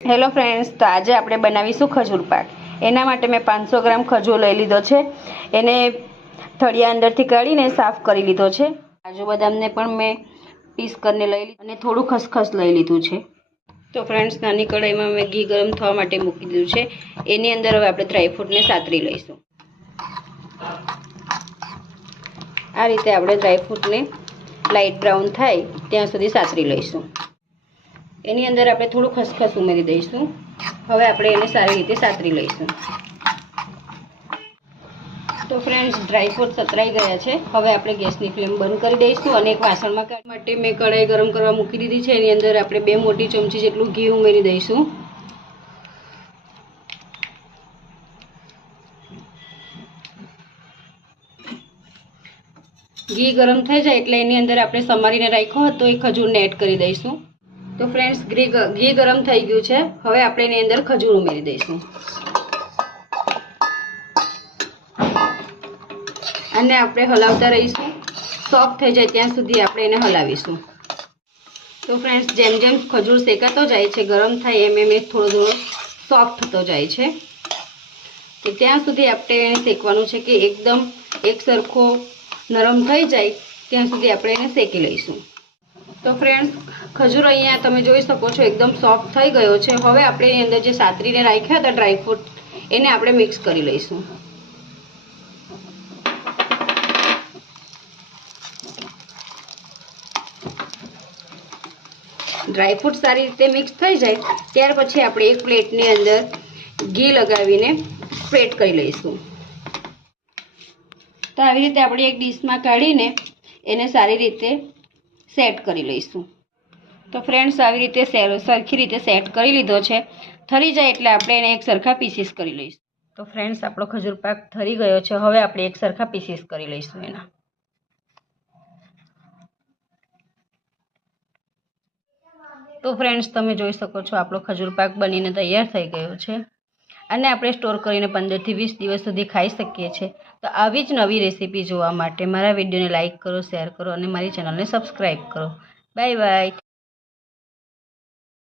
Hello friends, તો આજે આપણે બનાવીશું ખજૂર પાક। એના માટે મેં 500 ગ્રામ ખજૂર લઈ લીધો છે। એને થળિયા અંદરથી કાઢીને સાફ કરી લીધો છે। કાજુ બદામને પણ મેં પીસ કરીને લઈ લીધું અને થોડું ખસખસ લઈ લીધું છે। તો ફ્રેન્ડ્સ, નાની કઢાઈમાં મેં ઘી ગરમ થવા માટે મૂકી દીધું છે। એની અંદર હવે આપણે ડ્રાયફ્રૂટને સાતરી લઈશું। આ રીતે આપણે ડ્રાયફ્રૂટને લાઇટ બ્રાઉન થાય ત્યાં સુધી સાતરી લઈશું। એની અંદર આપણે થોડું ખસખસ ઉમેરી દઈશું। હવે આપણે એને સારી રીતે સાતરી લઈશું। તો ફ્રેન્ડ્સ, ડ્રાયફ્રૂટ સતરાઈ ગયા છે। હવે આપણે ગેસની ફ્લેમ બંધ કરી દઈશું અને એક વાસણમાં કાઢવા માટે મેં કઢાઈ ગરમ કરવા મૂકી દીધી છે। એની અંદર આપણે 2 મોટી ચમચી જેટલું ઘી ઉમેરી દઈશું। ઘી ગરમ થઈ જાય એટલે એની અંદર આપણે સમારીને રાખ્યો હતો એ ખજૂરને એડ કરી દઈશું। તો ફ્રેન્ડ્સ, ઘી ગરમ થઈ ગયું છે। હવે આપણે એની અંદર ખજૂર ઉમેરી દઈશું અને આપણે હલાવતા રહીશું। સોફ્ટ થઈ જાય ત્યાં સુધી આપણે એને હલાવીશું। તો ફ્રેન્ડ્સ, જેમ જેમ ખજૂર શેકાતો જાય છે, ગરમ થાય એમ એમ થોડો સોફ્ટ થતો જાય છે। તો ત્યાં સુધી આપણે એને શેકવાનું છે કે એકદમ એક સરખો નરમ થઈ જાય ત્યાં સુધી આપણે એને શેકી લઈશું। તો ફ્રેન્ડ્સ, ખજૂર અહીંયા તમે જોઈ શકો છો એકદમ સોફ્ટ થઈ ગયો છે। હવે આપણે એની અંદર જે સાતરીને રાખ્યા હતા ડ્રાયફ્રૂટ, એને આપણે મિક્સ કરી લઈશું। ડ્રાયફ્રૂટ સારી રીતે મિક્સ થઈ જાય ત્યાર પછી આપણે એક પ્લેટની અંદર ઘી લગાવીને સ્પ્રેડ કરી લઈશું। તો આવી રીતે આપણે એક ડીશમાં કાઢીને એને સારી રીતે સેટ કરી લઈશું। તો ફ્રેન્ડ્સ, આવી રીતે સરખી રીતે સેટ કરી લીધો છે। થરી જાય એટલે આપણે એને એક સરખા પીસીસ કરી લઈશું। તો ફ્રેન્ડ્સ, આપણો ખજૂર પાક થરી ગયો છે। હવે આપણે એક સરખા પીસીસ કરી લઈશું એના। તો ફ્રેન્ડ્સ, તમે જોઈ શકો છો આપણો ખજૂર પાક બનીને તૈયાર થઈ ગયો છે અને આપણે સ્ટોર કરીને 15 થી 20 દિવસ સુધી ખાઈ શકીએ છીએ। તો આવી જ નવી રેસીપી જોવા માટે મારા વિડીયોને લાઇક કરો, શેર કરો અને મારી ચેનલને સબસ્ક્રાઈબ કરો। Bye bye.